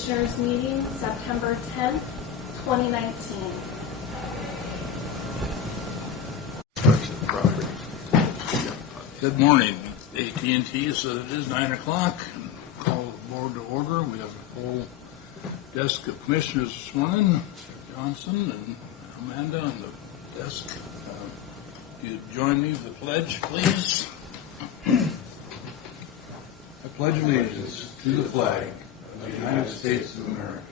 Commissioners meeting September 10th, 2019. Good morning. AT&T said it is 9 o'clock. Call the board to order. We have a full desk of commissioners this morning. Johnson and Amanda on the desk. If you join me with the pledge, please. I pledge allegiance to the flag of the United States of America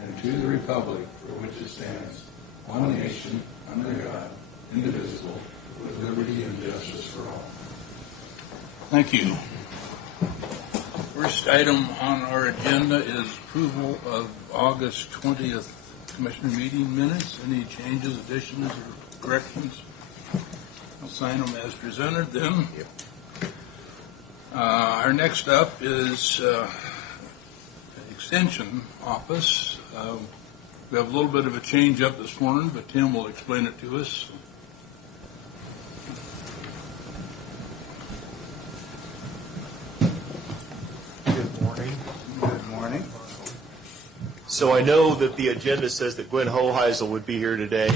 and to the republic for which it stands, one nation, under God, indivisible, with liberty and justice for all. Thank you. First item on our agenda is approval of August 20th Commissioner meeting minutes. Any changes, additions, or corrections? I'll sign them as presented then. Our next up is Extension Office. We have a little bit of a change up this morning, but Tim will explain it to us. Good morning. So I know that the agenda says that Gwen Hoheisel would be here today,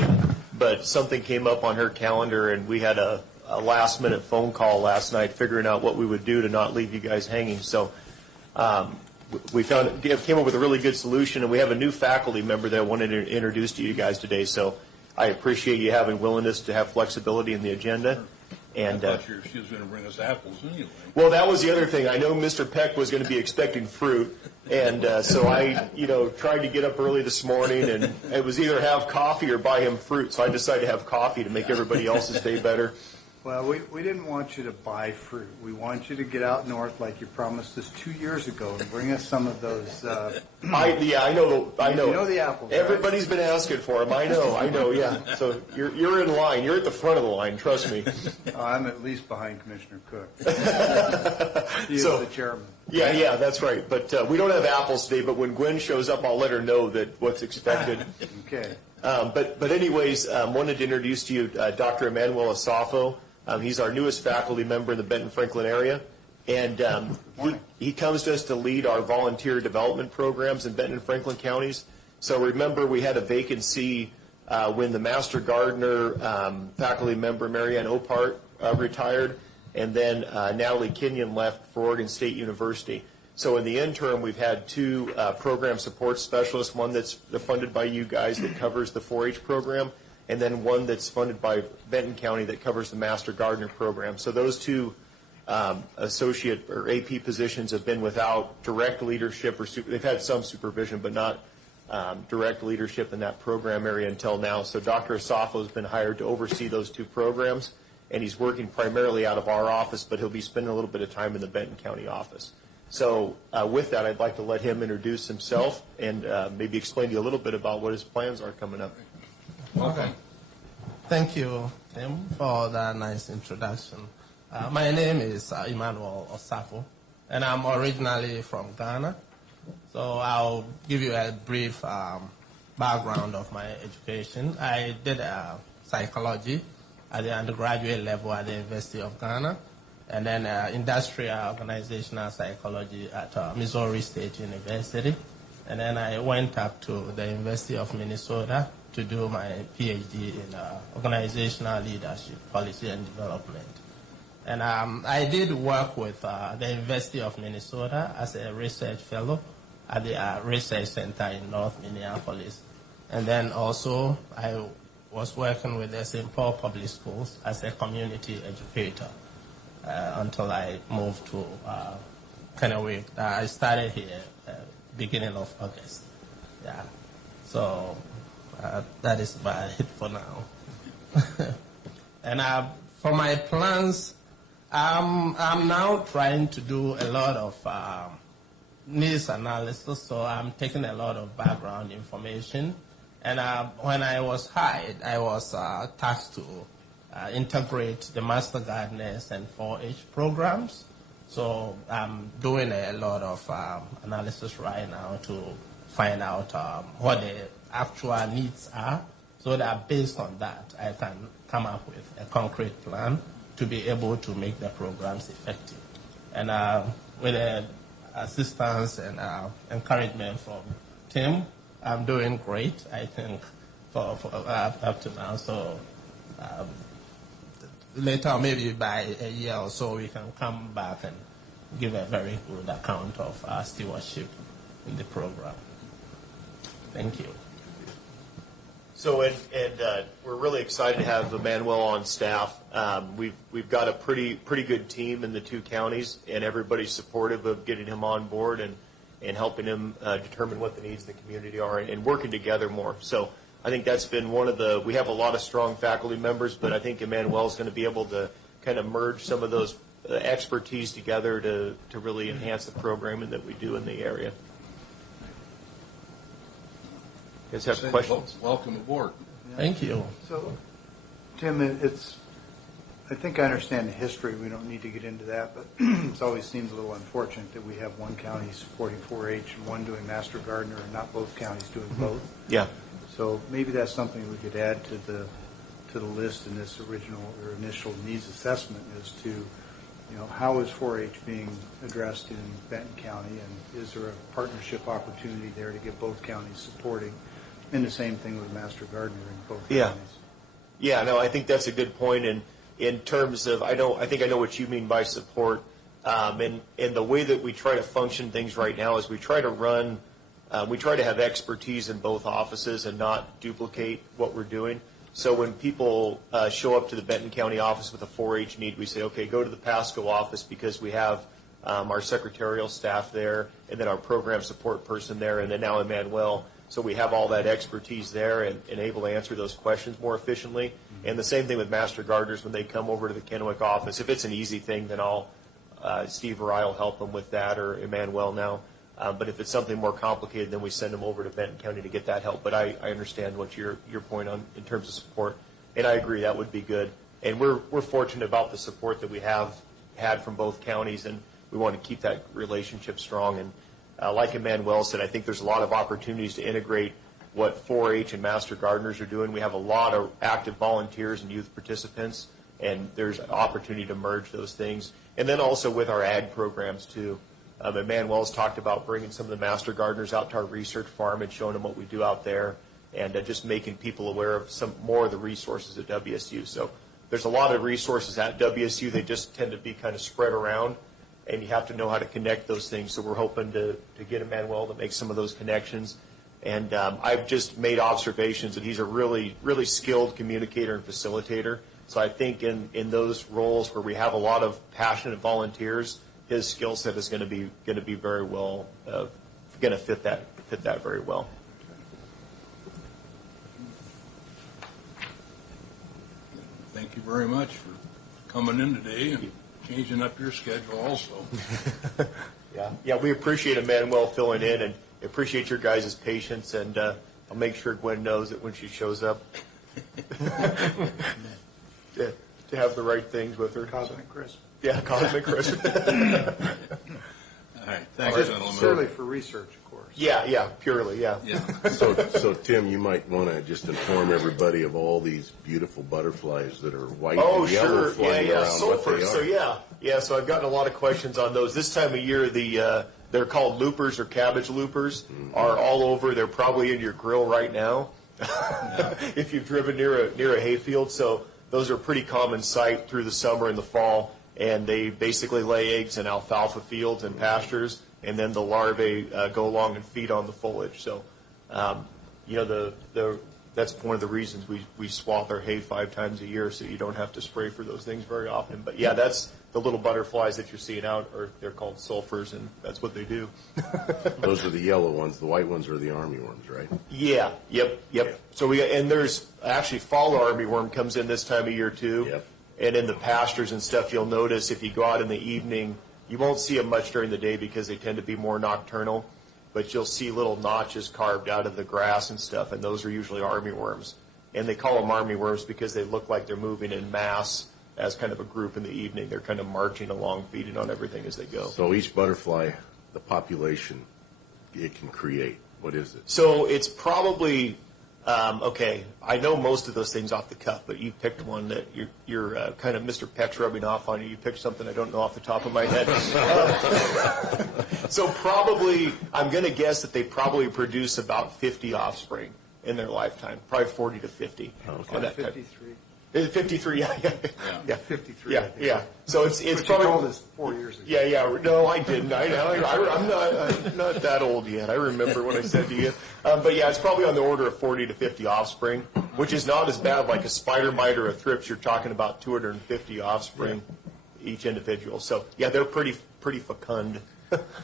but something came up on her calendar, and we had a last-minute phone call last night figuring out what we would do to not leave you guys hanging. So we came up with a really good solution, and we have a new faculty member that I wanted to introduce to you guys today. So I appreciate you having willingness to have flexibility in the agenda. And I thought she was going to bring us apples anyway. Well, that was the other thing. I know Mr. Peck was going to be expecting fruit, and so I, tried to get up early this morning, and it was either have coffee or buy him fruit. So I decided to have coffee to make everybody else's day better. Well, we didn't want you to buy fruit. We want you to get out north like you promised us 2 years ago and bring us some of those. I know. You know the apples. Everybody's right? been asking for them. I know. Yeah. So you're in line. You're at the front of the line. Trust me. I'm at least behind Commissioner Cook. He is the chairman. Yeah, that's right. But we don't have apples today. But when Gwen shows up, I'll let her know that what's expected. Okay. But anyways, wanted to introduce to you Dr. Emmanuel Asafo. He's our newest faculty member in the Benton-Franklin area, and he comes to us to lead our volunteer development programs in Benton and Franklin counties. So remember, we had a vacancy when the Master Gardener faculty member, Marianne Opart, retired, and then Natalie Kenyon left for Oregon State University. So in the interim, we've had two program support specialists, one that's funded by you guys that covers the 4-H program, and then one that's funded by Benton County that covers the Master Gardener program. So those two associate or AP positions have been without direct leadership, or they've had some supervision, but not direct leadership in that program area until now. So Dr. Asafo has been hired to oversee those two programs, and he's working primarily out of our office, but he'll be spending a little bit of time in the Benton County office. So with that, I'd like to let him introduce himself and maybe explain to you a little bit about what his plans are coming up. Okay. Thank you, Tim, for that nice introduction. My name is Emmanuel Asafo, and I'm originally from Ghana. So I'll give you a brief background of my education. I did psychology at the undergraduate level at the University of Ghana, and then industrial organizational psychology at Missouri State University. And then I went up to the University of Minnesota to do my PhD in organizational leadership, policy and development. And I did work with the University of Minnesota as a research fellow at the Research Center in North Minneapolis. And then also I was working with the St. Paul Public Schools as a community educator until I moved to Kennewick. I started here beginning of August. Yeah. So that is about it for now. And for my plans, I'm now trying to do a lot of needs analysis, so I'm taking a lot of background information. And when I was hired, I was tasked to integrate the Master Gardeners and 4-H programs. So I'm doing a lot of analysis right now to find out what the actual needs are, so that based on that, I can come up with a concrete plan to be able to make the programs effective. And with assistance and encouragement from Tim, I'm doing great, I think, for up to now. So later, maybe by a year or so, we can come back and give a very good account of our stewardship in the program. Thank you. So, we're really excited to have Emmanuel on staff. We've got a pretty good team in the two counties, and everybody's supportive of getting him on board and helping him determine what the needs of the community are and working together more. So I think that's been we have a lot of strong faculty members, but I think Emmanuel is going to be able to kind of merge some of those expertise together to really enhance the programming that we do in the area. You guys have questions? Welcome aboard. Thank you. So, Tim, I think I understand the history. We don't need to get into that, but it always seems a little unfortunate that we have one county supporting 4-H and one doing Master Gardener and not both counties doing both. Yeah. So maybe that's something we could add to the list in this initial needs assessment as to, how is 4-H being addressed in Benton County, and is there a partnership opportunity there to get both counties supporting? And the same thing with Master Gardener in both counties. Yeah, no, I think that's a good point. And in terms of, I think I know what you mean by support. And the way that we try to function things right now is we try to have expertise in both offices and not duplicate what we're doing. So when people show up to the Benton County office with a 4-H need, we say, okay, go to the Pasco office because we have our secretarial staff there, and then our program support person there, and then now Emmanuel. So we have all that expertise there and able to answer those questions more efficiently. Mm-hmm. And the same thing with Master Gardeners when they come over to the Kennewick office. If it's an easy thing, then Steve or I will help them with that, or Emmanuel now. But if it's something more complicated, then we send them over to Benton County to get that help. But I understand what your point on in terms of support, and I agree that would be good. And we're fortunate about the support that we have had from both counties, and we want to keep that relationship strong. And like Emmanuel said, I think there's a lot of opportunities to integrate what 4-H and Master Gardeners are doing. We have a lot of active volunteers and youth participants, and there's an opportunity to merge those things. And then also with our ag programs too. Emmanuel's talked about bringing some of the Master Gardeners out to our research farm and showing them what we do out there, and just making people aware of some more of the resources at WSU. So there's a lot of resources at WSU. They just tend to be kind of spread around, and you have to know how to connect those things. So we're hoping to get Emmanuel to make some of those connections. And I've just made observations that he's a really, really skilled communicator and facilitator. So I think in those roles where we have a lot of passionate volunteers, his skill set is going to be very well going to fit that very well. Thank you very much for coming in today and changing up your schedule also. Yeah, we appreciate Emmanuel filling in and appreciate your guys' patience, and I'll make sure Gwen knows that when she shows up to have the right things with her. Cosmic Crisp. Yeah, Cosmic Crisp. All right, thanks, gentlemen. Purely for research, of course. Yeah, purely, yeah. So Tim, you might want to just inform everybody of all these beautiful butterflies that are white and yellow flying around. Sulfur. So I've gotten a lot of questions on those. This time of year, they're called loopers or cabbage loopers, are all over. They're probably in your grill right now if you've driven near a hayfield. So those are a pretty common sight through the summer and the fall, and they basically lay eggs in alfalfa fields and pastures, and then the larvae go along and feed on the foliage. So, that's one of the reasons we swath our hay 5 times a year, so you don't have to spray for those things very often. But yeah, that's the little butterflies that you're seeing out, or they're called sulfurs, and that's what they do. Those are the yellow ones. The white ones are the armyworms, right? Yeah. Yep. So there's actually fall armyworm comes in this time of year too. Yep. And in the pastures and stuff, you'll notice if you go out in the evening, you won't see them much during the day because they tend to be more nocturnal, but you'll see little notches carved out of the grass and stuff, and those are usually armyworms. And they call them armyworms because they look like they're moving in mass as kind of a group in the evening. They're kind of marching along, feeding on everything as they go. So each butterfly, the population it can create, what is it? So it's probably Okay, I know most of those things off the cuff, but you picked one that you're kind of Mr. Peck's rubbing off on you. You picked something I don't know off the top of my head. So probably, I'm going to guess that they probably produce about 50 offspring in their lifetime, probably 40 to 50. Okay. On that type. 53. 53, yeah. 53. Yeah, yeah. So it's But probably. you told us 4 years ago. Yeah. No, I didn't. I'm not that old yet. I remember what I said to you. But yeah, it's probably on the order of 40 to 50 offspring, which is not as bad like a spider mite or a thrips. You're talking about 250 offspring each individual. So yeah, they're pretty fecund.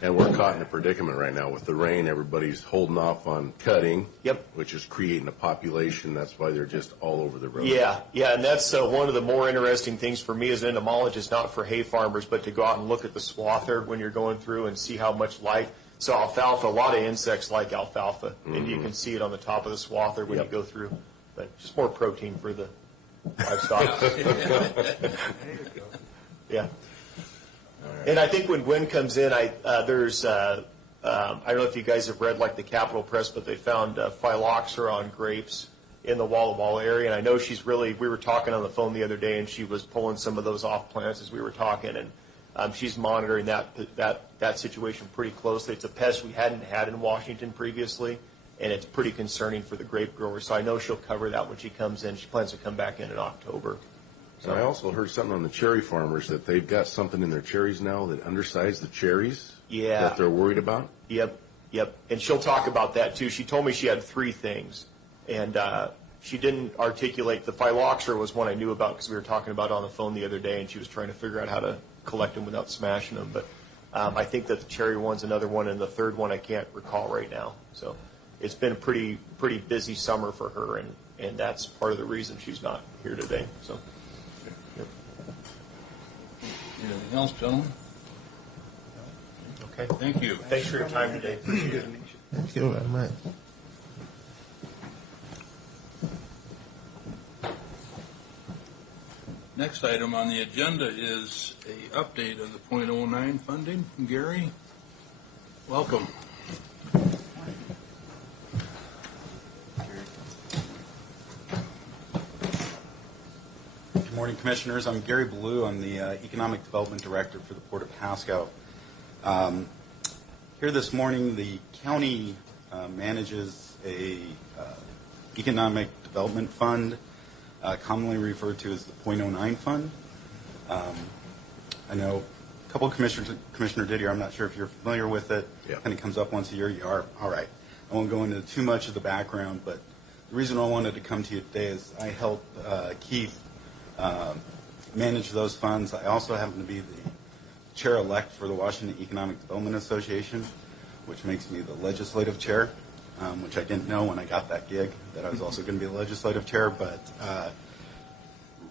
And we're caught in a predicament right now with the rain. Everybody's holding off on cutting, Yep. which is creating a population. That's why they're just all over the road. Yeah, and that's one of the more interesting things for me as an entomologist, not for hay farmers, but to go out and look at the swather when you're going through and see how much light. So alfalfa, a lot of insects like alfalfa, and you can see it on the top of the swather when you go through. But just more protein for the livestock. Yeah. And I think when Gwen comes in, there's I don't know if you guys have read like the Capitol Press, but they found phylloxera on grapes in the Walla Walla area. And I know we were talking on the phone the other day, and she was pulling some of those off plants as we were talking, and she's monitoring that situation pretty closely. It's a pest we hadn't had in Washington previously, and it's pretty concerning for the grape growers. So I know she'll cover that when she comes in. She plans to come back in October. So I also heard something on the cherry farmers that they've got something in their cherries now that undersized the cherries. Yeah. That they're worried about. Yep. And she'll talk about that too. She told me she had 3 things, and she didn't articulate. The phylloxera was one I knew about because we were talking about it on the phone the other day, and she was trying to figure out how to collect them without smashing them. But I think that the cherry one's another one, and the third one I can't recall right now. So it's been a pretty busy summer for her, and that's part of the reason she's not here today. So. Anything else, gentlemen? Okay, thank you. Thanks for your time today. Appreciate it. Thank you very much. Next item on the agenda is a update of the .09 funding from Gary. Welcome. Good morning, Commissioners. I'm Gary Ballou. I'm the Economic Development Director for the Port of Pasco. Here this morning, the county manages a Economic Development Fund, commonly referred to as the .09 Fund. I know a couple of Commissioner Didier, I'm not sure if you're familiar with it. Yeah. Kind of comes up once a year. You are? All right. I won't go into too much of the background, but the reason I wanted to come to you today is I help Keith manage those funds. I also happen to be the chair-elect for the Washington Economic Development Association, which makes me the legislative chair, which I didn't know when I got that gig, that I was also going to be the legislative chair. But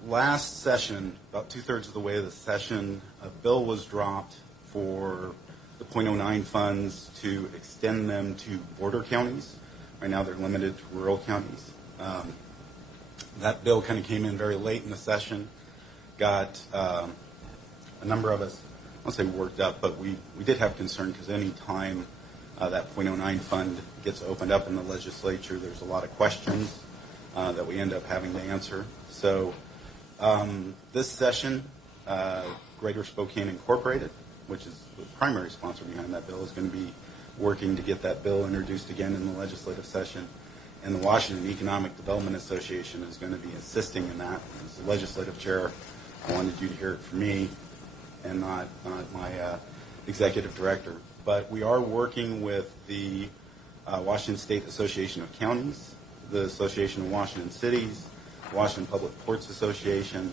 last session, about 2/3 of the way of the session, a bill was dropped for the .09 funds to extend them to border counties. Right now they're limited to rural counties. That bill kind of came in very late in the session, got a number of us, I won't say worked up, but we did have concern because any time that .09 fund gets opened up in the legislature, there's a lot of questions that we end up having to answer. So this session, Greater Spokane Incorporated, which is the primary sponsor behind that bill, is going to be working to get that bill introduced again in the legislative session. And the Washington Economic Development Association is going to be assisting in that. As the legislative chair, I wanted you to hear it from me and not my executive director. But we are working with the Washington State Association of Counties, the Association of Washington Cities, Washington Public Ports Association,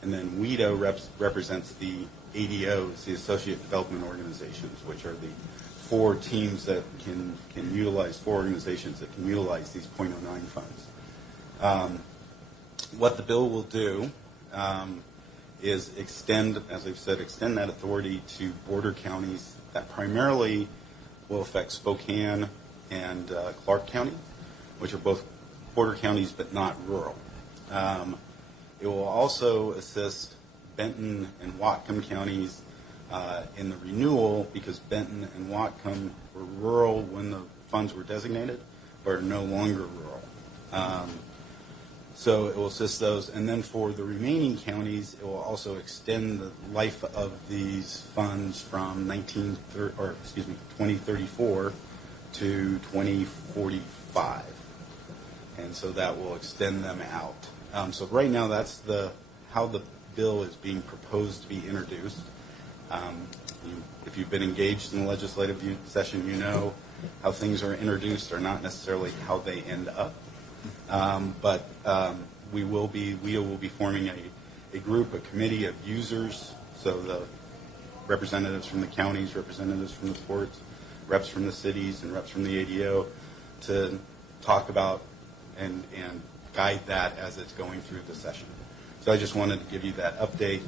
and then WEDO represents the ADOs, the Associate Development Organizations, which are the four organizations that can utilize these .09 funds. What the bill will do is extend, as I've said, extend that authority to border counties that primarily will affect Spokane and Clark County, which are both border counties but not rural. It will also assist Benton and Whatcom counties in the renewal, because Benton and Whatcom were rural when the funds were designated, but are no longer rural. So it will assist those. And then for the remaining counties, it will also extend the life of these funds from 2034 to 2045. And so that will extend them out. So right now, that's how the bill is being proposed to be introduced. If you've been engaged in the legislative session, you know how things are introduced are not necessarily how they end up. But we will be forming a group, a committee of users, so the representatives from the counties, representatives from the ports, reps from the cities, and reps from the ADO to talk about and guide that as it's going through the session. So I just wanted to give you that update,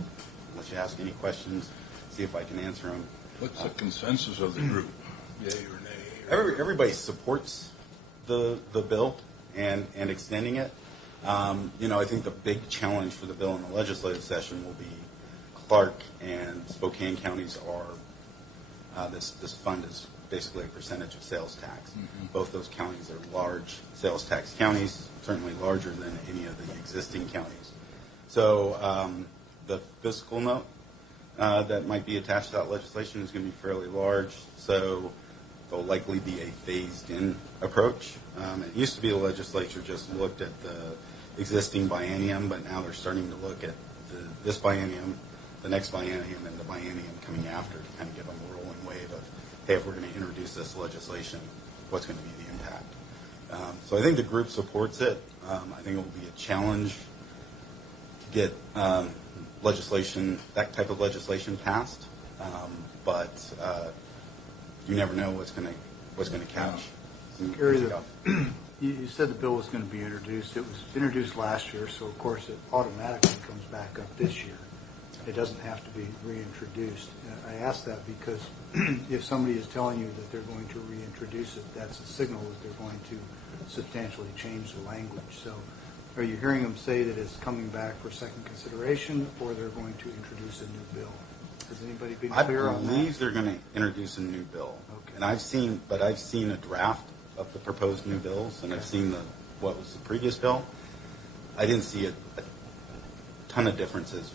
let you ask any questions, see if I can answer them. What's the consensus of the group? Yay or nay? Everybody supports the bill and extending it. I think the big challenge for the bill in the legislative session will be Clark and Spokane counties are, this fund is basically a percentage of sales tax. Mm-hmm. Both those counties are large sales tax counties, certainly larger than any of the existing counties. So the fiscal note that might be attached to that legislation is going to be fairly large. So there'll likely be a phased-in approach. It used to be the legislature just looked at the existing biennium, but now they're starting to look at this biennium, the next biennium, and the biennium coming after to kind of give them a rolling wave of, hey, if we're going to introduce this legislation, what's going to be the impact? So I think the group supports it. I think it will be a challenge to get that type of legislation passed, but you never know what's going to catch. Gary, you said the bill was going to be introduced. It was introduced last year, so of course it automatically comes back up this year. It doesn't have to be reintroduced. I ask that because if somebody is telling you that they're going to reintroduce it, that's a signal that they're going to substantially change the language. So are you hearing them say that it's coming back for second consideration, or they're going to introduce a new bill? Has anybody been clear on that? I believe they're going to introduce a new bill. Okay. And I've seen a draft of the proposed new bills, and I've seen what was the previous bill. I didn't see a ton of differences,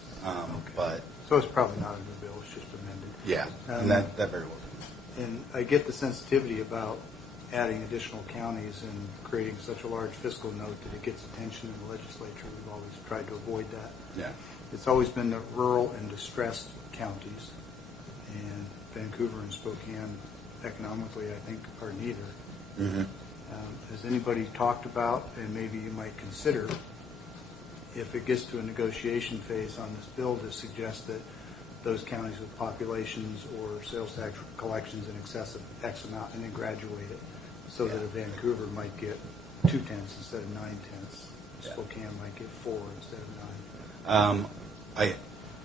but so it's probably not a new bill; it's just amended. Yeah, and that very well. And I get the sensitivity about adding additional counties and creating such a large fiscal note that it gets attention in the legislature. We've always tried to avoid that. Yeah. It's always been the rural and distressed counties, and Vancouver and Spokane economically, I think, are neither. Mm-hmm. Has anybody talked about, and maybe you might consider, if it gets to a negotiation phase on this bill, to suggest that those counties with populations or sales tax collections in excess of X amount, and then graduate it, so that a Vancouver might get 2/10 instead of 9/10. Spokane might get 4 instead of 9.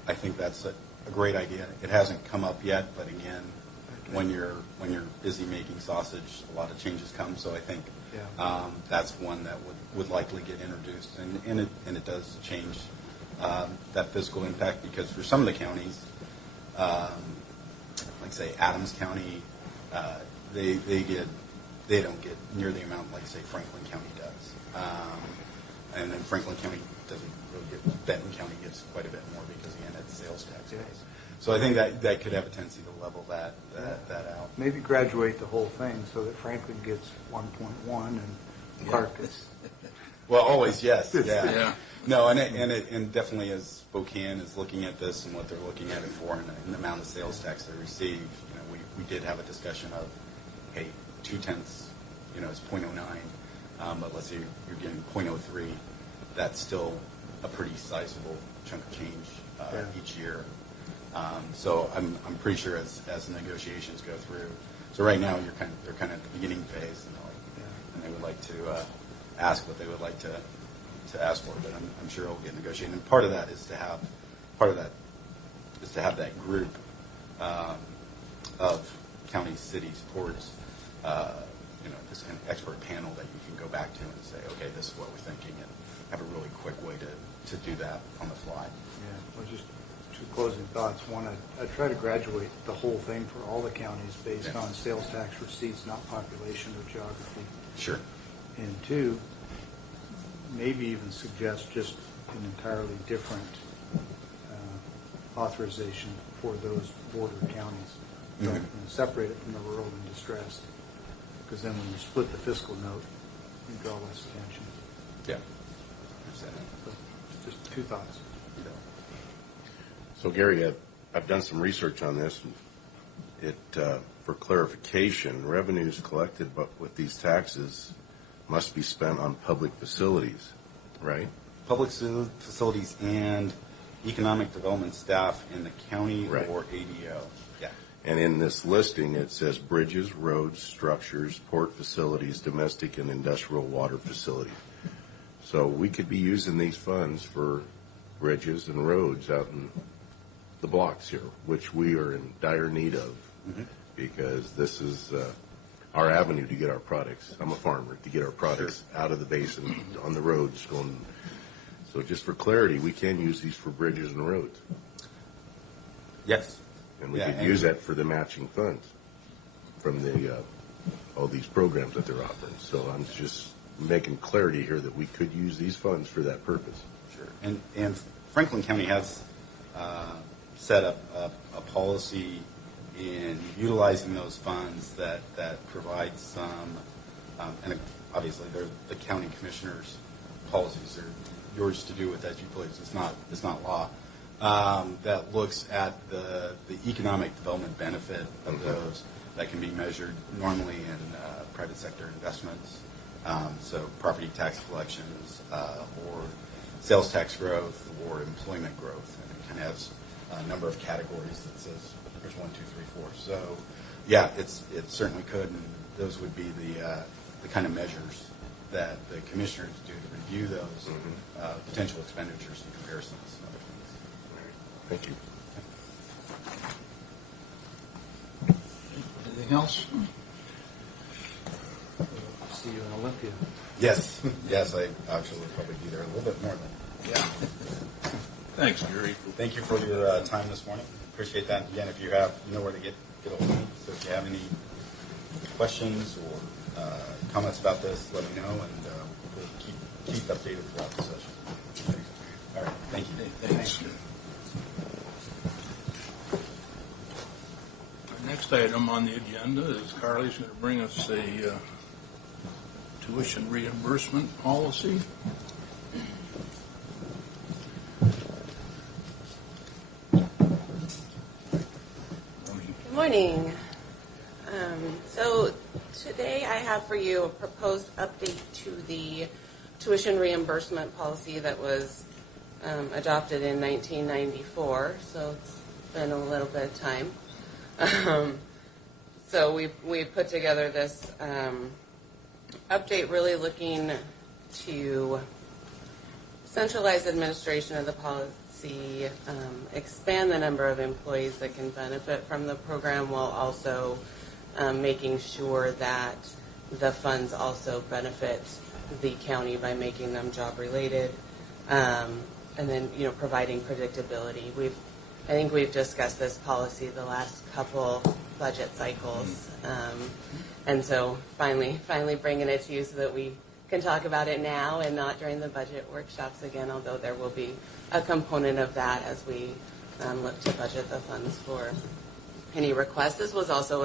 I think that's a great idea. It hasn't come up yet, but again, when you're busy making sausage, a lot of changes come. So I think that's one that would likely get introduced, and it does change that fiscal impact, because for some of the counties, like say Adams County, they don't get near the amount like say Franklin County does, and then Franklin County doesn't really get. Benton County gets quite a bit more because again it's sales tax base. So I think that could have a tendency to level that out. Maybe graduate the whole thing so that Franklin gets 1.1 and Clark gets. Well, always yes, yeah. Yeah. No, and definitely as Spokane is looking at this and what they're looking at it for, and the amount of sales tax they receive, we did have a discussion of, hey, 2/10, is 0.09, but let's say you're getting 0.03, that's still a pretty sizable chunk of change each year. So I'm pretty sure as the negotiations go through. So right now they're kind of at the beginning phase, and they would like to ask what they would like to ask for, but I'm sure it'll get negotiated. And part of that is to have that group of counties, cities, ports, this kind of expert panel that you can go back to and say, okay, this is what we're thinking, and have a really quick way to do that on the fly. Yeah, well, just two closing thoughts. One, I try to graduate the whole thing for all the counties based on sales tax receipts, not population or geography. Sure. And two, maybe even suggest just an entirely different authorization for those border counties. Don't separate it from the rural and distressed, because then when you split the fiscal note, you draw less attention. Yeah. So, just two thoughts. So Gary, I've done some research on this. For clarification, revenues collected with these taxes must be spent on public facilities, right? Public facilities and economic development staff in the county Right. or ADO. Yeah. And in this listing, it says bridges, roads, structures, port facilities, domestic and industrial water facilities. So we could be using these funds for bridges and roads out in the blocks here, which we are in dire need of, because this is our avenue to get our products. I'm a farmer, to get our products out of the basin on the roads going. So just for clarity, we can use these for bridges and roads. Yes. And we Yeah, could and- use that for the matching funds from the all these programs that they're offering. So I'm just making clarity here that we could use these funds for that purpose. Sure. And Franklin County has set up a policy in utilizing those funds that provides some, and obviously they're the county commissioners' policies. They're yours to do with as you please. It's not law. That looks at the economic development benefit of those that can be measured normally in private sector investments. So property tax collections or sales tax growth or employment growth. And it kind of has a number of categories that says there's 1, 2, 3, 4. So yeah, it certainly could, and those would be the kind of measures that the commissioners do to review those potential expenditures and comparisons and other things. Thank you. Anything else? See you in Olympia. Yes, I actually would probably be there a little bit more than. Yeah. Thanks, Gary. Thank you for your time this morning. Appreciate that. Again, if you know where to get a hold of me. So if you have any questions or comments about this, let me know, and we'll keep updated throughout the session. All right. Thank you. Thanks. Our next item on the agenda is Carly's going to bring us a tuition reimbursement policy. Good morning. So today I have for you a proposed update to the tuition reimbursement policy that was adopted in 1994. So it's been a little bit of time. So we put together this update really looking to centralize administration of the policy, expand the number of employees that can benefit from the program while also making sure that the funds also benefit the county by making them job related, and then providing predictability. I think we've discussed this policy the last couple budget cycles, and so finally bringing it to you so that we can talk about it now and not during the budget workshops again, although there will be a component of that as we look to budget the funds for any requests. This was also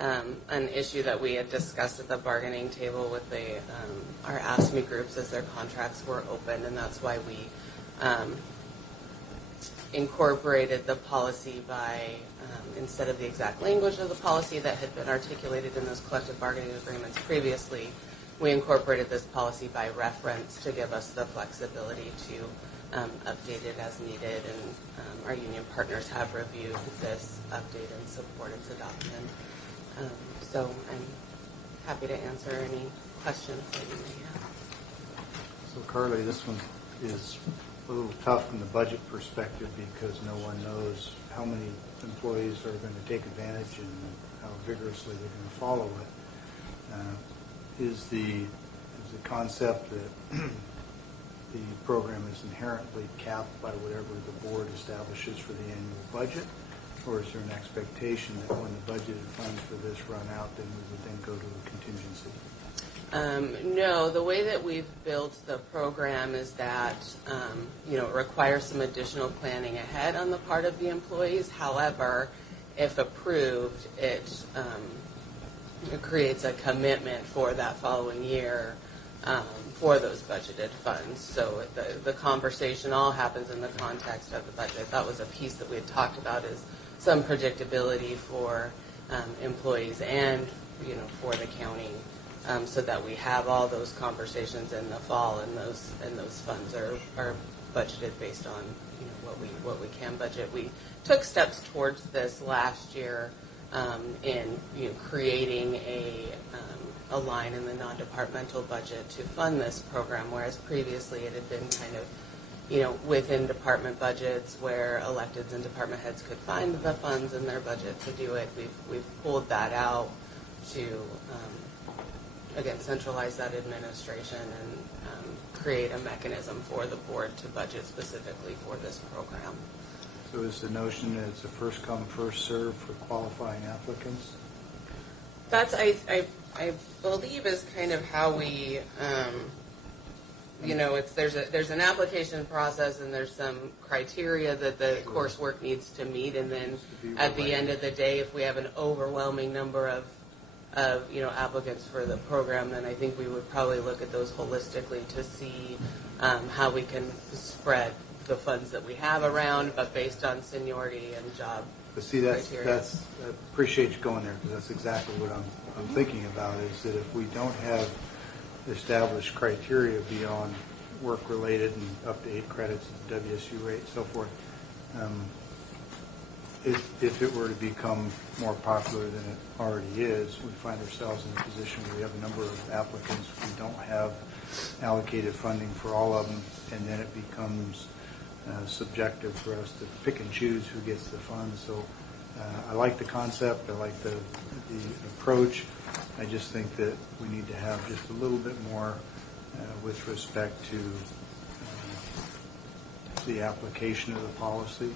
an issue that we had discussed at the bargaining table with our AFSCME groups as their contracts were open, and that's why we incorporated the policy by, instead of the exact language of the policy that had been articulated in those collective bargaining agreements previously, we incorporated this policy by reference to give us the flexibility to update it as needed, and our union partners have reviewed this update and support its adoption. So I'm happy to answer any questions that you may have. So Carly, this one is a little tough from the budget perspective because no one knows how many employees are going to take advantage and how vigorously they're going to follow it. Is the concept that the program is inherently capped by whatever the board establishes for the annual budget, or is there an expectation that when the budgeted funds for this run out, then we would then go to a contingency? No, the way that we've built the program is that, it requires some additional planning ahead on the part of the employees. However, if approved, it creates a commitment for that following year for those budgeted funds. So the conversation all happens in the context of the budget. That was a piece that we had talked about, is some predictability for employees and, for the county. So that we have all those conversations in the fall, and those funds are budgeted based on what we can budget. We took steps towards this last year in creating a line in the non-departmental budget to fund this program, whereas previously it had been kind of within department budgets where electeds and department heads could find the funds in their budget to do it. We've pulled that out to again, centralize that administration and create a mechanism for the board to budget specifically for this program. So is the notion that it's a first come, first serve for qualifying applicants? That's, I believe, is kind of how we, there's an application process and there's some criteria that the coursework needs to meet, and then at the end of the day, if we have an overwhelming number of applicants for the program, then I think we would probably look at those holistically to see how we can spread the funds that we have around, but based on seniority and job criteria. I appreciate you going there, because that's exactly what I'm thinking about, is that if we don't have established criteria beyond work-related and up to 8 credits at the WSU rate, so forth, if it were to become more popular than it already is, we find ourselves in a position where we have a number of applicants. We don't have allocated funding for all of them, and then it becomes subjective for us to pick and choose who gets the funds. So I like the concept. I like the approach. I just think that we need to have just a little bit more with respect to the application of the policy.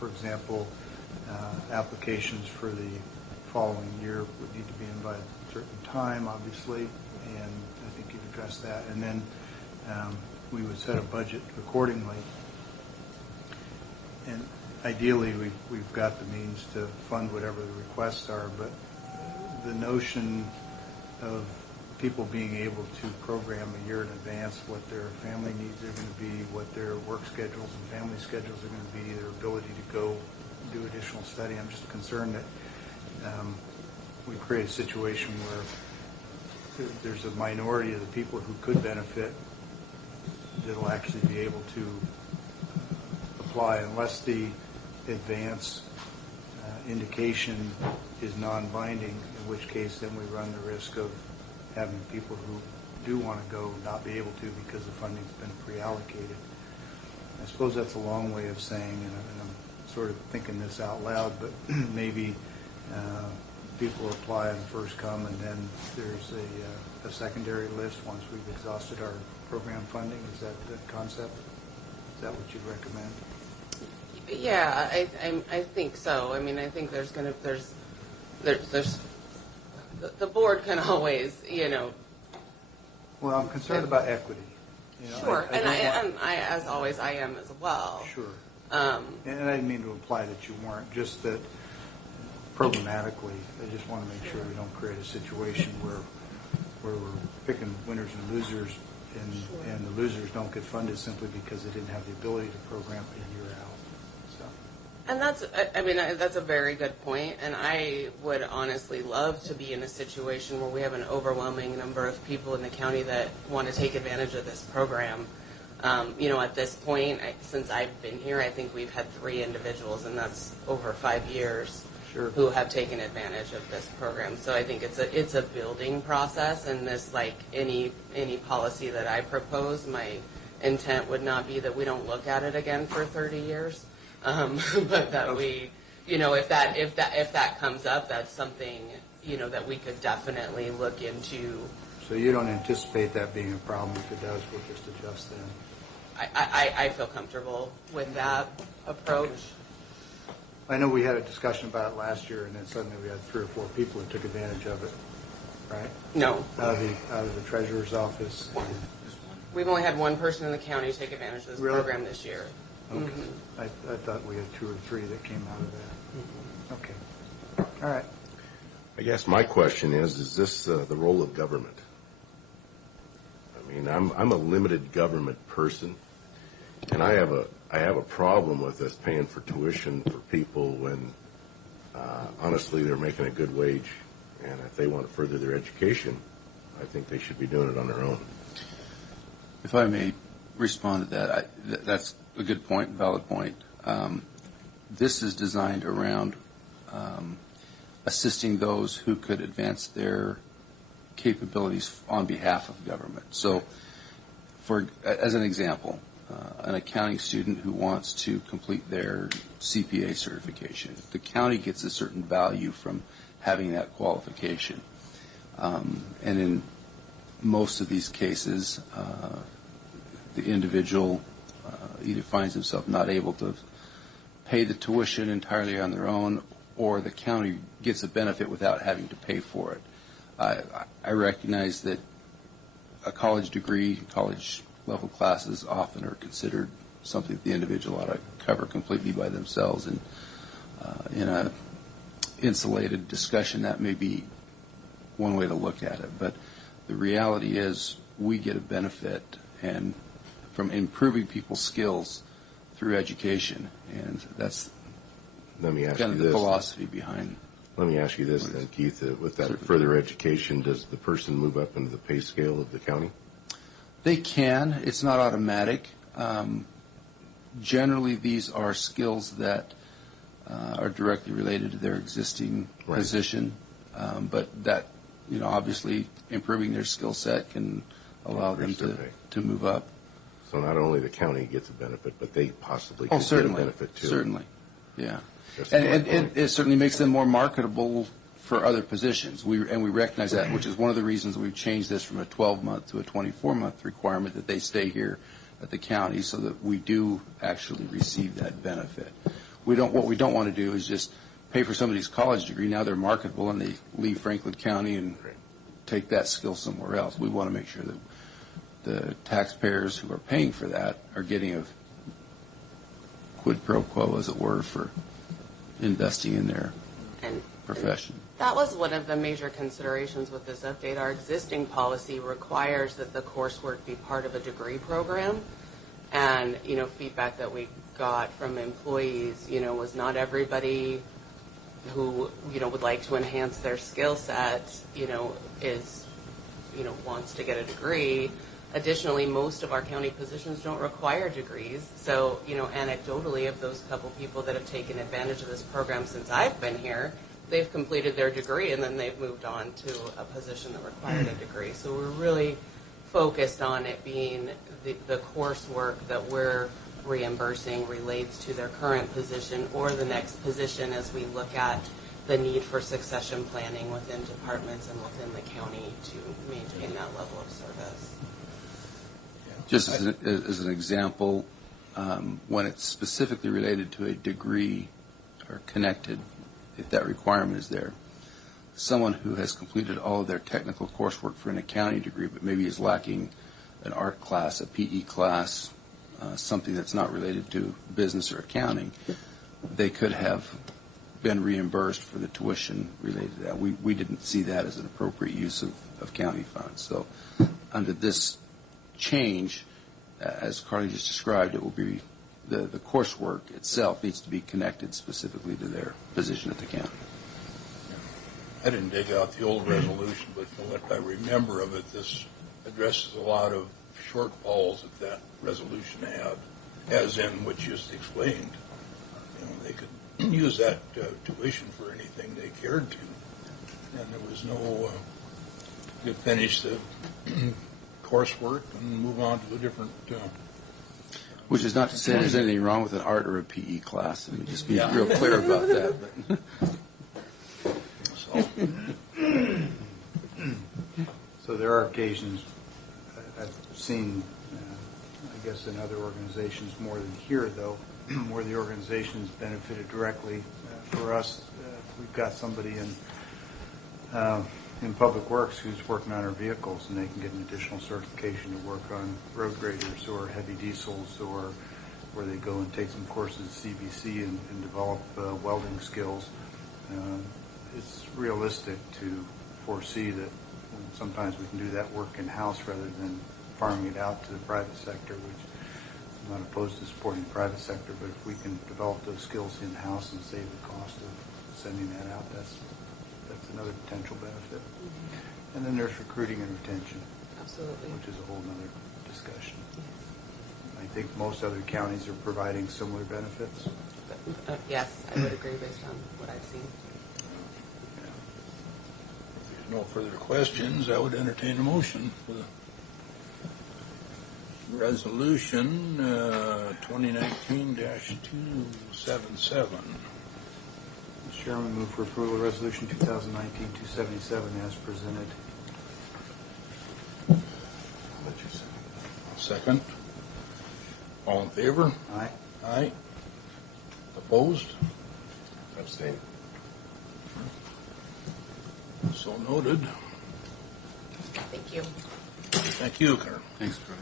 For example, applications for the following year would need to be in by a certain time, obviously, and I think you've addressed that. And then we would set a budget accordingly. And ideally, we've got the means to fund whatever the requests are, but the notion of people being able to program a year in advance what their family needs are going to be, what their work schedules and family schedules are going to be, their ability to go do additional study. I'm just concerned that we create a situation where there's a minority of the people who could benefit that will actually be able to apply, unless the advance indication is non-binding, in which case then we run the risk of having people who do want to go not be able to because the funding's been pre-allocated. I suppose that's a long way of saying, and I'm sort of thinking this out loud, but maybe people apply on first come, and then there's a secondary list once we've exhausted our program funding. Is that the concept? Is that what you'd recommend? Yeah, I think so. I mean, I think there's the board can always, Well, I'm concerned about equity. Sure, and I, as always, I am as well. Sure. And I didn't mean to imply that you weren't, just that programmatically, I just want to make sure we don't create a situation where we're picking winners and losers, and the losers don't get funded simply because they didn't have the ability to program a year out. And that's a very good point, and I would honestly love to be in a situation where we have an overwhelming number of people in the county that want to take advantage of this program. At this point, since I've been here, I think we've had 3 individuals, and that's over 5 years, Sure. who have taken advantage of this program. So I think it's a building process, and this, like any policy that I propose, my intent would not be that we don't look at it again for 30 years. But that we, if that comes up, that's something, that we could definitely look into. So you don't anticipate that being a problem? If it does, we'll just adjust then. I feel comfortable with that approach. I know we had a discussion about it last year, and then suddenly we had 3 or 4 people who took advantage of it. right? No. Out of the treasurer's office. We've only had one person in the county take advantage of this Really? program this year. Okay. I thought we had 2 or 3 that came out of that. Okay. All right. I guess my question is this the role of government? I mean, I'm a limited government person, and I have a problem with us paying for tuition for people when, honestly, they're making a good wage, and if they want to further their education, I think they should be doing it on their own. If I may respond to that, that's a good point, valid point. This is designed around assisting those who could advance their capabilities on behalf of government. So, as an example, an accounting student who wants to complete their CPA certification, the county gets a certain value from having that qualification. And in most of these cases, the individual either finds himself not able to pay the tuition entirely on their own, or the county gets a benefit without having to pay for it. I recognize that a college degree, college-level classes often are considered something that the individual ought to cover completely by themselves, and in a insulated discussion, that may be one way to look at it. But the reality is we get a benefit and from improving people's skills through education, and that's kind of the philosophy behind. Let me ask you this then, Keith. With that further education, does the person move up into the pay scale of the county? They can. It's not automatic. Generally, these are skills that are directly related to their existing position, but that, obviously improving their skill set can allow them to move up. So not only the county gets a benefit, but they possibly get a benefit too. Certainly, yeah. And it certainly makes them more marketable for other positions. We recognize that, which is one of the reasons we've changed this from a 12-month to a 24-month requirement that they stay here at the county, so that we do actually receive that benefit. What we don't want to do is just pay for somebody's college degree. Now they're marketable and they leave Franklin County and take that skill somewhere else. We want to make sure that the taxpayers who are paying for that are getting a quid pro quo, as it were, for investing in their profession. That was one of the major considerations with this update. Our existing policy requires that the coursework be part of a degree program, and feedback that we got from employees was not everybody who would like to enhance their skill set is wants to get a degree. Additionally, most of our county positions don't require degrees. So, anecdotally, of those couple people that have taken advantage of this program since I've been here, they've completed their degree and then they've moved on to a position that required a degree. So we're really focused on it being the coursework that we're reimbursing relates to their current position or the next position, as we look at the need for succession planning within departments and within the county to maintain that level of service. Just as an example, when it's specifically related to a degree or connected, if that requirement is there, someone who has completed all of their technical coursework for an accounting degree but maybe is lacking an art class, a PE class, something that's not related to business or accounting, they could have been reimbursed for the tuition related to that. We didn't see that as an appropriate use of county funds. So under this change, as Carly just described, it will be the coursework itself needs to be connected specifically to their position at the county. I didn't dig out the old resolution, but from what I remember of it, this addresses a lot of shortfalls that resolution had, as in what you just explained. They could use that tuition for anything they cared to, and there was no to finish the coursework and move on to a different. Which is not to say there's anything wrong with an art or a PE class. Let me just be real clear about that. So there are occasions I've seen, I guess in other organizations more than here, though, where the organization's benefited directly. For us, if we've got somebody in in Public Works who's working on our vehicles, and they can get an additional certification to work on road graders or heavy diesels, or where they go and take some courses at CBC and develop welding skills. It's realistic to foresee that sometimes we can do that work in-house rather than farming it out to the private sector, which I'm not opposed to supporting the private sector, but if we can develop those skills in-house and save the cost of sending that out, that's another potential benefit. Mm-hmm. And then there's recruiting and retention. Absolutely. Which is a whole other discussion. I think most other counties are providing similar benefits. Yes, I would agree based on what I've seen. If there's no further questions, I would entertain a motion for the resolution 2019-277. Mr. Chairman, move for approval of resolution 2019-277 as presented. Second. All in favor? Aye. Aye. Opposed? Abstain. So noted. Thank you. Thank you, Karen. Thanks, Craig.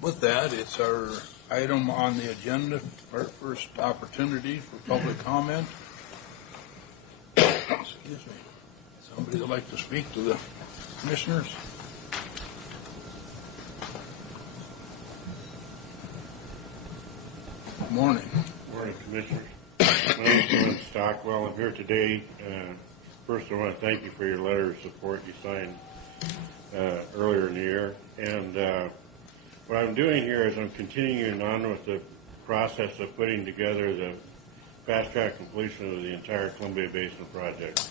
With that, it's our item on the agenda, our first opportunity for public comment. Excuse me. Somebody would like to speak to the commissioners? Good morning. Morning, Commissioners. My name is Glenn Stockwell. I'm here today. First, I want to thank you for your letter of support you signed earlier in the year. And what I'm doing here is I'm continuing on with the process of putting together the fast-track completion of the entire Columbia Basin project.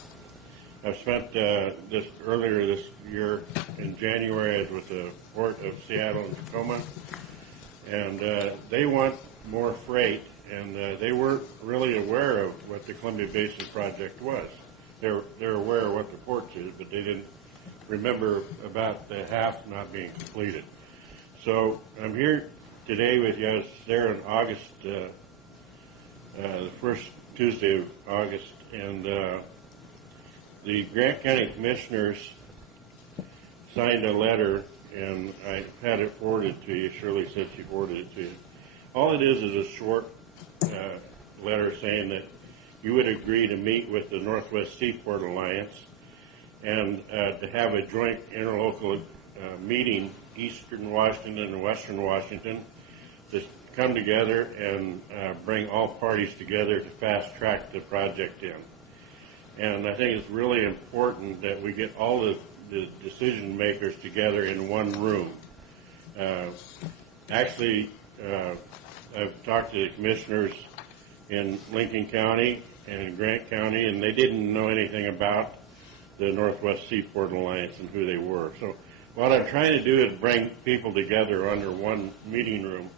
I've spent earlier this year in January, I was with the Port of Seattle and Tacoma, and they want more freight, and they weren't really aware of what the Columbia Basin project was. They're aware of what the ports is, but they didn't remember about the half not being completed. So I'm here today with you. I was there in August, the first Tuesday of August, and the Grant County Commissioners signed a letter, and I had it forwarded to you. Shirley said she forwarded it to you. All it is a short letter saying that you would agree to meet with the Northwest Seaport Alliance and to have a joint interlocal meeting, Eastern Washington and Western Washington, to come together and bring all parties together to fast track the project in. And I think it's really important that we get all the decision makers together in one room. Actually, I've talked to the commissioners in Lincoln County and in Grant County, and they didn't know anything about the Northwest Seaport Alliance and who they were. So what I'm trying to do is bring people together under one meeting room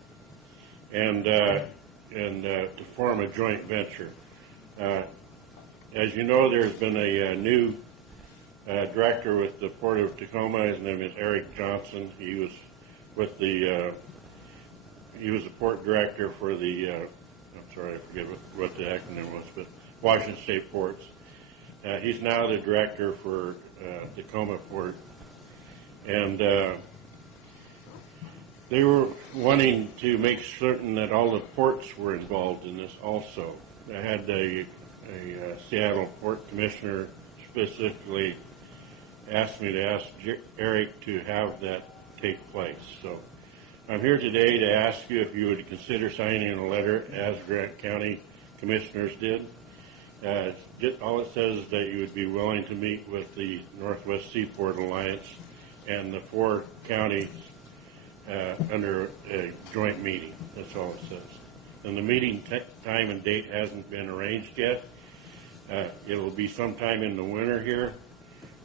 and to form a joint venture. As you know, there's been a new director with the Port of Tacoma. His name is Eric Johnson. He was with the he was the port director for the I'm sorry, I forget what the acronym was, but Washington State Ports. He's now the director for Tacoma Port, and they were wanting to make certain that all the ports were involved in this also. I had a Seattle Port Commissioner specifically asked me to ask Eric to have that take place. So I'm here today to ask you if you would consider signing a letter as Grant County Commissioners did. All it says is that you would be willing to meet with the Northwest Seaport Alliance and the 4 counties under a joint meeting. That's all it says. And the meeting time and date hasn't been arranged yet. It will be sometime in the winter here.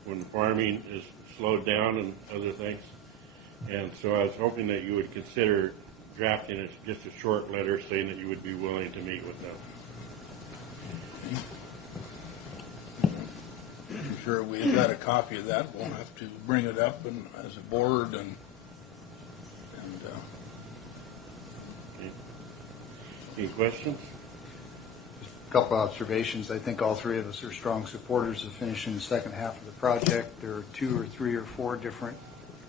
when farming is slowed down and other things. And so I was hoping that you would consider drafting just a short letter saying that you would be willing to meet with them. I'm sure we've got a copy of that. We'll have to bring it up and as a board and Any questions? A couple observations. I think all three of us are strong supporters of finishing the second half of the project. There are 2 or 3 or 4 different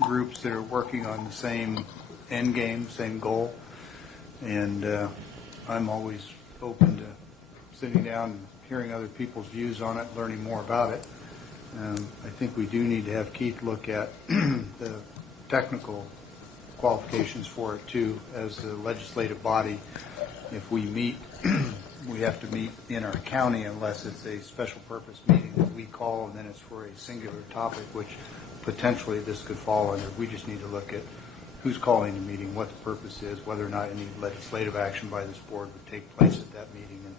groups that are working on the same end game, same goal. And I'm always open to sitting down and hearing other people's views on it, learning more about it. I think we do need to have Keith look at the technical qualifications for it too. As the legislative body, if we meet, we have to meet in our county unless it's a special purpose meeting that we call, and then it's for a singular topic, which potentially this could fall under. We just need to look at who's calling the meeting, what the purpose is, whether or not any legislative action by this board would take place at that meeting. And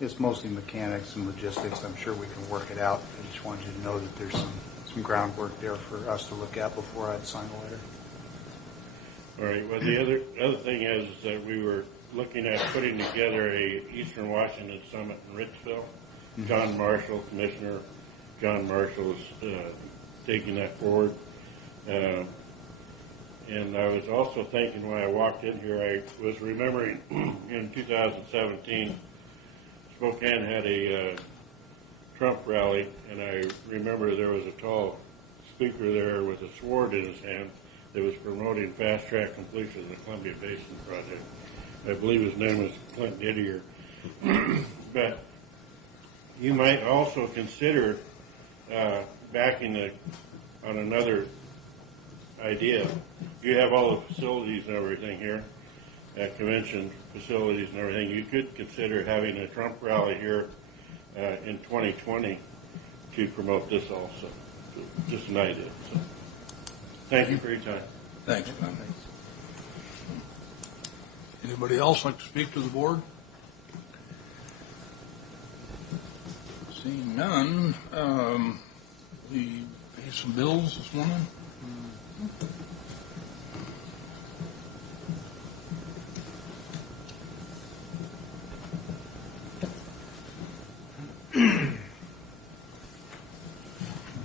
it's mostly mechanics and logistics. I'm sure we can work it out. I just wanted you to know that there's some groundwork there for us to look at before I'd sign a letter. All right. Well, the other thing is that we were looking at putting together a Eastern Washington Summit in Richville. John Marshall, Commissioner John Marshall, is taking that forward. And I was also thinking when I walked in here, I was remembering in 2017, Spokane had a Trump rally, and I remember there was a tall speaker there with a sword in his hand that was promoting fast-track completion of the Columbia Basin project. I believe his name was Clint Didier. But you might also consider backing on another idea. You have all the facilities and everything here, convention facilities and everything. You could consider having a Trump rally here in 2020 to promote this also. Just an idea. So, thank you for your time. Thanks, Glenn. Anybody else like to speak to the board? Seeing none, we pay some bills this morning. Mr.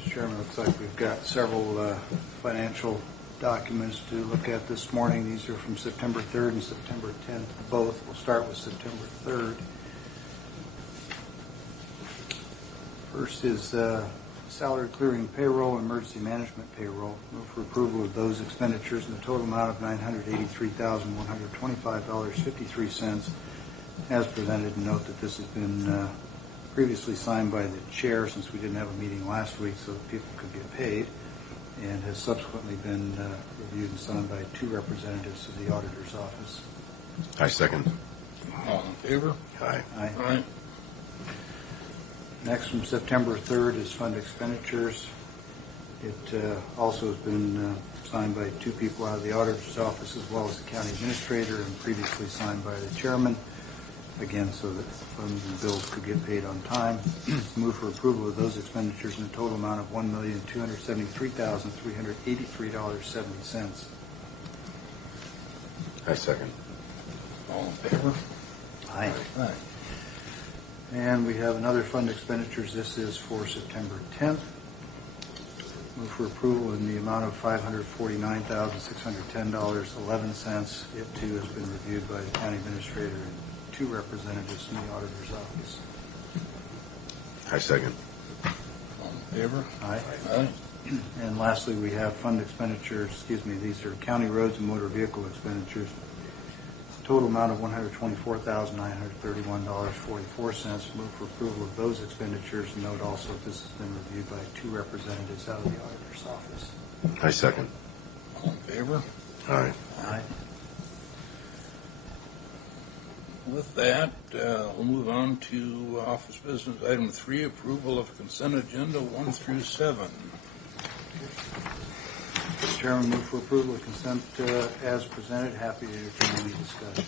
Chairman, looks like we've got several financial documents to look at this morning. These are from September 3rd and September 10th, both. We'll start with September 3rd. First is salary clearing payroll and emergency management payroll. Move for approval of those expenditures in the total amount of $983,125.53 as presented. And note that this has been previously signed by the chair since we didn't have a meeting last week so that people could get paid, and has subsequently been reviewed and signed by 2 representatives of the auditor's office. I second. All in favor? Aye. Aye. Aye. Next, from September 3rd, is fund expenditures. It also has been signed by 2 people out of the auditor's office as well as the county administrator, and previously signed by the chairman, again so that funds and bills could get paid on time. Move for approval of those expenditures in a total amount of $1,273,383.70. I second. All in favor? Aye. Aye. And we have another fund expenditures. This is for September 10th. Move for approval in the amount of $549,610.11. It too has been reviewed by the county administrator and 2 representatives from the auditor's office. I second. All in favor? Aye. Aye. And lastly, we have fund expenditures, these are county roads and motor vehicle expenditures. Total amount of $124,931.44. Move for approval of those expenditures. Note also that this has been reviewed by 2 representatives out of the auditor's office. I second. All in favor? Aye. Aye. With that, we'll move on to office business item 3, approval of consent agenda 1 through 7. Mr. Chairman, move for approval of consent as presented. Happy to entertain any discussion.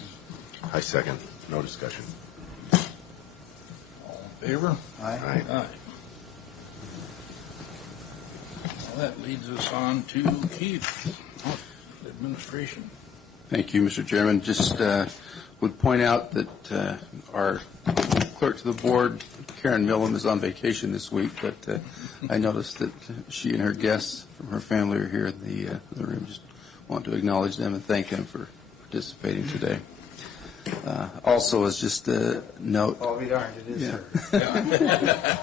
I second. No discussion. All in favor? Aye. Aye. Aye. That leads us on to Keith, administration. Thank you, Mr. Chairman. Just would point out that our clerk to the board, Karen Millam, is on vacation this week, but I noticed that she and her guests from her family are here in the room. Just want to acknowledge them and thank them for participating today. Also, as just a note, I'll be darned, it is yeah. her.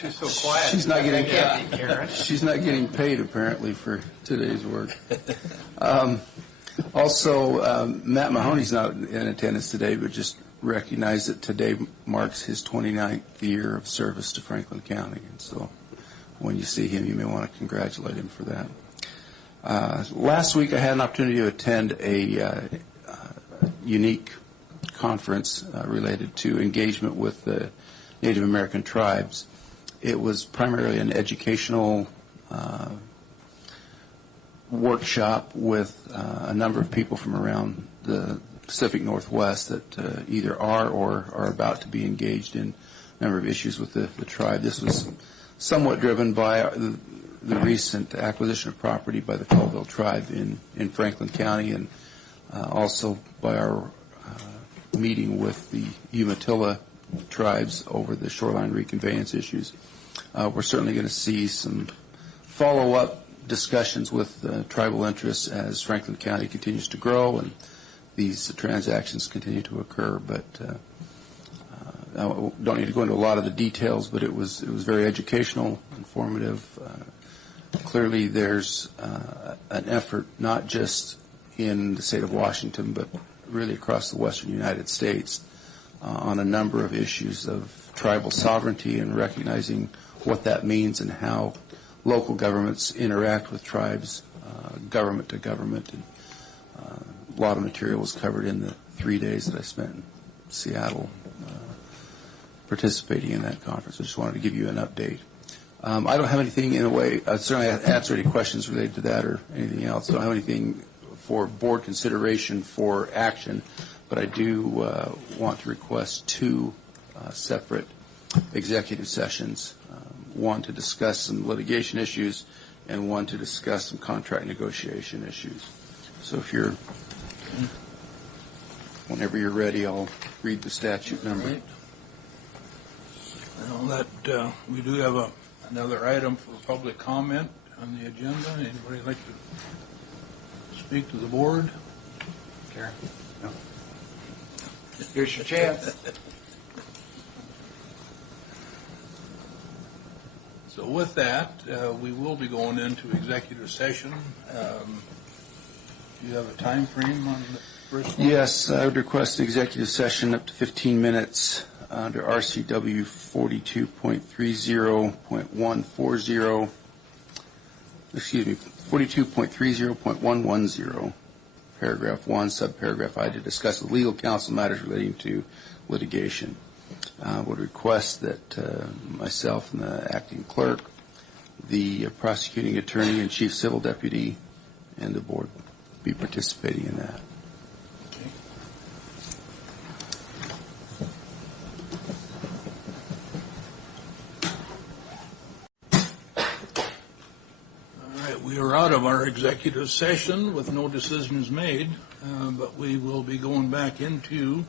She's so quiet. She's not getting Karen. She's not getting paid apparently for today's work. Also, Matt Mahoney's not in attendance today, but just recognize that today marks his 29th year of service to Franklin County, and so when you see him, you may want to congratulate him for that. Last week, I had an opportunity to attend a unique conference related to engagement with the Native American tribes. It was primarily an educational workshop with a number of people from around the Pacific Northwest that either are or are about to be engaged in a number of issues with the tribe. This was somewhat driven by the recent acquisition of property by the Colville tribe in Franklin County, and also by our meeting with the Umatilla tribes over the shoreline reconveyance issues. We're certainly going to see some follow-up discussions with tribal interests as Franklin County continues to grow and these transactions continue to occur. But I don't need to go into a lot of the details, but it was very educational, informative. Clearly, there's an effort not just in the state of Washington, but really across the western United States on a number of issues of tribal sovereignty and recognizing what that means and how local governments interact with tribes, government to government. And a lot of material was covered in the 3 days that I spent in Seattle participating in that conference. I just wanted to give you an update. I don't have anything in a way, certainly answer any questions related to that or anything else. I don't have anything for board consideration for action, but I do want to request two separate executive sessions, one to discuss some litigation issues and one to discuss some contract negotiation issues. So if you're, whenever you're ready, I'll read the statute number. Right. Well, that we do have another item for public comment on the agenda. Anybody like to speak to the board? Karen? No. Here's your chance. So with that, we will be going into executive session. Do you have a time frame on the first one? Yes, I would request an executive session up to 15 minutes under RCW 42.30.140, excuse me, 42.30.110, paragraph 1, subparagraph I, to discuss with legal counsel matters relating to litigation. Would request that myself and the acting clerk, the prosecuting attorney and chief civil deputy, and the board be participating in that. Okay. All right, we are out of our executive session with no decisions made, but we will be going back into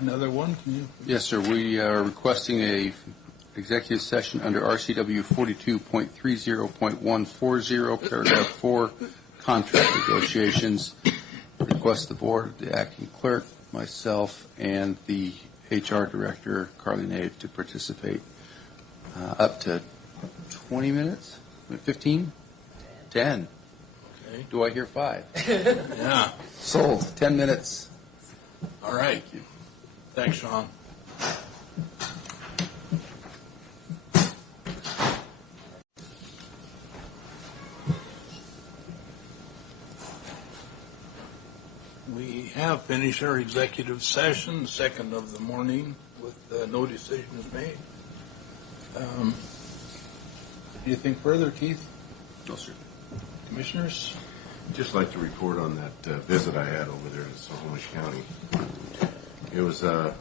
another one. Can you? Yes, sir. We are requesting a executive session under RCW 42.30.140, paragraph 4, contract negotiations. Request the board, the acting clerk, myself, and the HR director, Carly Nave, to participate up to 20 minutes? 15? 10. Okay. Do I hear 5? Yeah. Sold. 10 minutes. All right. Thank you. Thanks, Sean. We have finished our executive session, second of the morning, with no decisions made. Anything further, Keith? No, sir. Commissioners? Just like to report on that visit I had over there in Snohomish County. It was an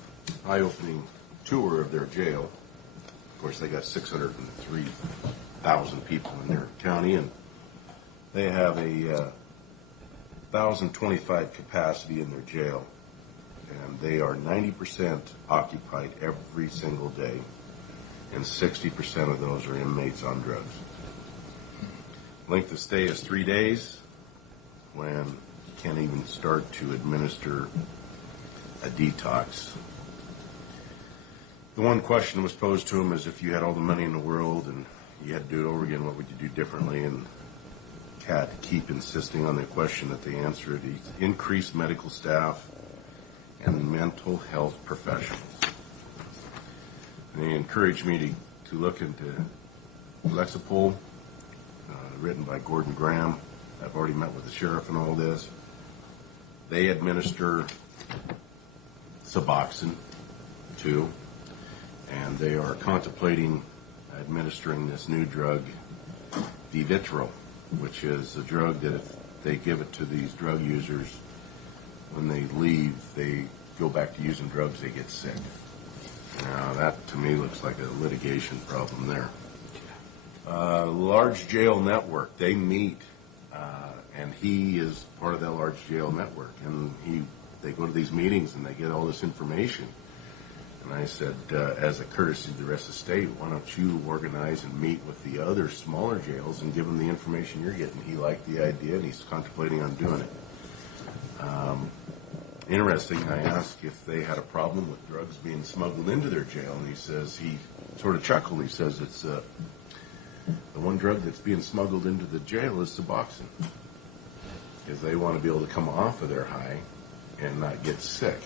eye-opening tour of their jail. Of course, they got 603 1,000 people in their county, and they have a 1,025 capacity in their jail, and they are 90% occupied every single day, and 60% of those are inmates on drugs. Length of stay is 3 days, when you can't even start to administer a detox. The one question that was posed to him is, if you had all the money in the world and you had to do it over again, what would you do differently? And Cat keep insisting on the question that they answer it. Increase medical staff and mental health professionals. And they encouraged me to look into Lexapro, written by Gordon Graham. I've already met with the sheriff and all this. They administer Suboxone, too, and they are contemplating administering this new drug, Vivitrol, which is a drug that if they give it to these drug users, when they leave, they go back to using drugs, they get sick. Now, that to me looks like a litigation problem there. Large jail network, they meet, and he is part of that large jail network, and they go to these meetings and they get all this information. And I said, as a courtesy to the rest of the state, why don't you organize and meet with the other smaller jails and give them the information you're getting? He liked the idea, and he's contemplating on doing it. Interesting, I asked if they had a problem with drugs being smuggled into their jail, and he says, he sort of chuckled, he says, it's the one drug that's being smuggled into the jail is Suboxone, because they want to be able to come off of their high and not get sick.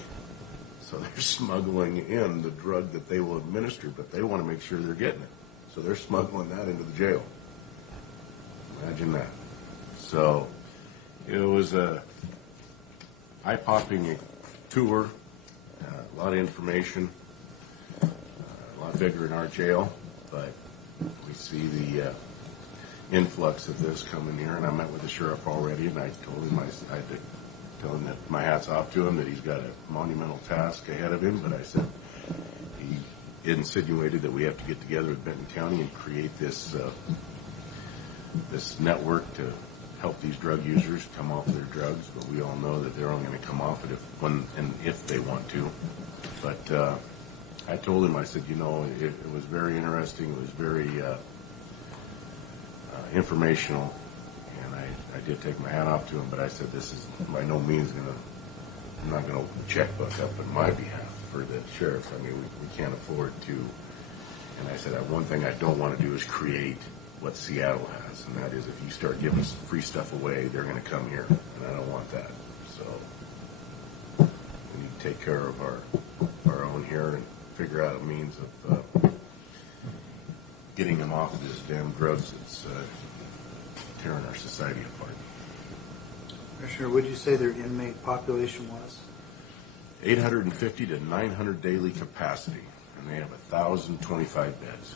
So they're smuggling in the drug that they will administer, but they want to make sure they're getting it. So they're smuggling that into the jail. Imagine that. So it was a eye-popping tour, a lot of information, a lot bigger in our jail, but we see the influx of this coming here, and I met with the sheriff already, and I told him I had to tell him that my hat's off to him, that he's got a monumental task ahead of him, but I said he insinuated that we have to get together with Benton County and create this this network to help these drug users come off their drugs, but we all know that they're only going to come off it if they want to. But I told him, I said, you know, it was very interesting, it was very informational, and I did take my hat off to him, but I said, this is by no means I'm not going to open the checkbook up on my behalf for the sheriff. I mean, we can't afford to, and I said, one thing I don't want to do is create what Seattle has, and that is if you start giving free stuff away, they're going to come here, and I don't want that. So we need to take care of our own here and figure out a means of getting them off of this damn drugs that's tearing our society apart. Commissioner, would you say their inmate population was? 850 to 900 daily capacity, and they have 1,025 beds.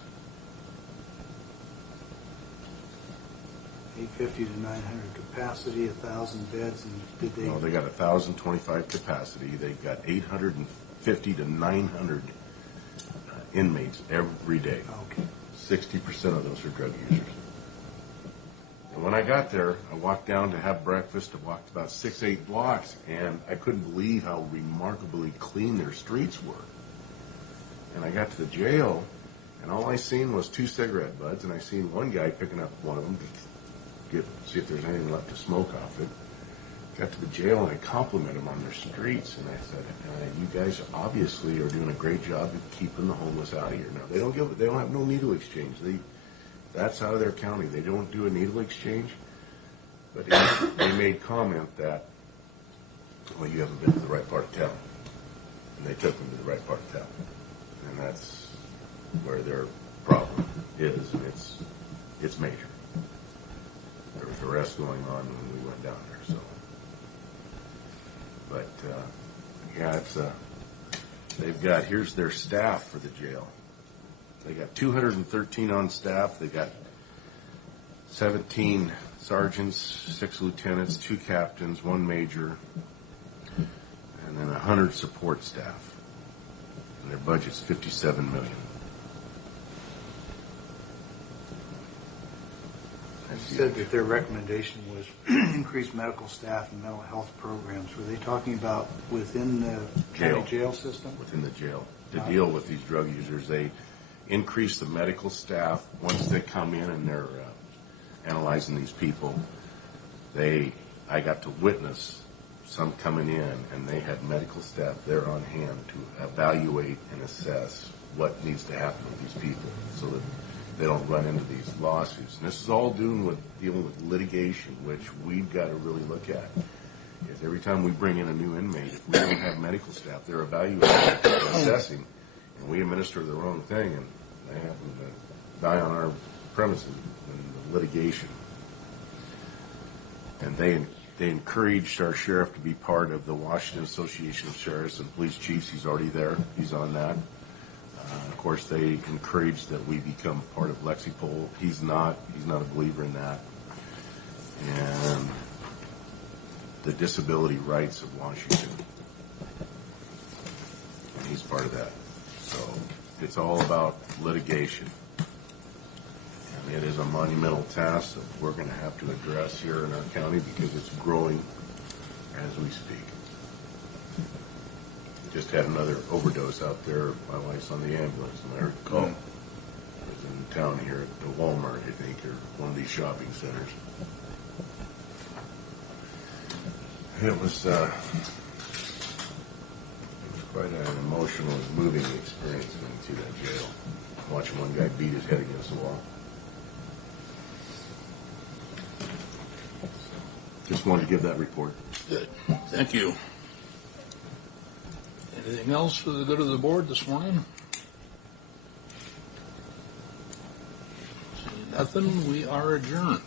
850 to 900 capacity, 1,000 beds, and did they? No, they got 1,025 capacity. They've got 850 to 900 inmates every day. Okay. 60% of those are drug users. And when I got there, I walked down to have breakfast. I walked about 6-8 blocks, and I couldn't believe how remarkably clean their streets were. And I got to the jail, and all I seen was 2 cigarette butts, and I seen one guy picking up one of them to see if there's anything left to smoke off it. Got to the jail, and I complimented them on their streets, and I said, you guys obviously are doing a great job of keeping the homeless out of here. Now, they don't have no needle exchange. That's out of their county. They don't do a needle exchange. But they made comment that, well, you haven't been to the right part of town. And they took them to the right part of town. And that's where their problem is, and it's major. There was arrests going on when we went down there, so. But, yeah, here's their staff for the jail. They got 213 on staff. They got 17 sergeants, 6 lieutenants, 2 captains, 1 major, and then 100 support staff. And their budget's $57 million. said that their recommendation was increase medical staff and mental health programs. Were they talking about within the county jail system? Within the jail. To deal with these drug users, they increase the medical staff. Once they come in and they're analyzing these people, I got to witness some coming in, and they had medical staff there on hand to evaluate and assess what needs to happen with these people so that they don't run into these lawsuits. And this is all dealing with litigation, which we've got to really look at. Because every time we bring in a new inmate, if we don't have medical staff, they're evaluating, assessing, and we administer the wrong thing, and they happen to die on our premises in the litigation. And they encouraged our sheriff to be part of the Washington Association of Sheriffs and Police Chiefs. He's already there. He's on that. Of course, they encouraged that we become part of Lexipol. He's not a believer in that. And the Disability Rights of Washington. And he's part of that. So it's all about litigation. And it is a monumental task that we're going to have to address here in our county because it's growing as we speak. Just had another overdose out there. My wife's on the ambulance, and I heard the call. It was in town here at the Walmart, I think, or one of these shopping centers. It was quite an emotional and moving experience going through that jail, watching one guy beat his head against the wall. Just wanted to give that report. Good. Thank you. Anything else for the good of the board this morning? See nothing. We are adjourned.